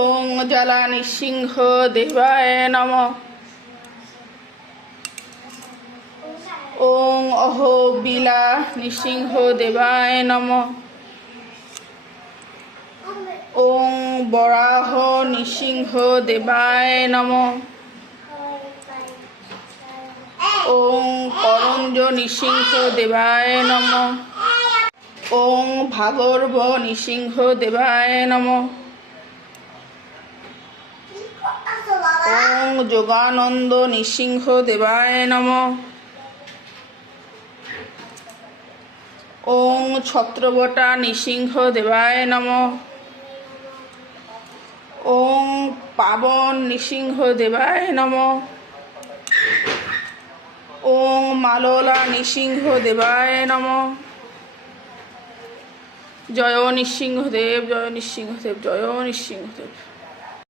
ওং জ্বালা নৃসিংহ দেবায় নমঃ। ওং অহোবিলা নৃসিংহ দেবায় নমঃ। ওং বরাহ নৃসিংহ দেবায় নমঃ। ওং করঞ্জ নৃসিংহ দেবায় নমঃ। ওং ভাগর্ভ নৃসিংহ দেবায় নমঃ। ওং যোগানন্দ নৃসিংহ দেবায় নমঃ। ওং ছত্রবটা নৃসিংহ দেবায় নমঃ। ওং পাবন নৃসিংহ দেবায় নমঃ। ওং মাললা নৃসিংহ দেবায় নমঃ। জয় নৃসিংহদেব, জয় নৃসিংহদেব, জয় নৃসিংহদেব।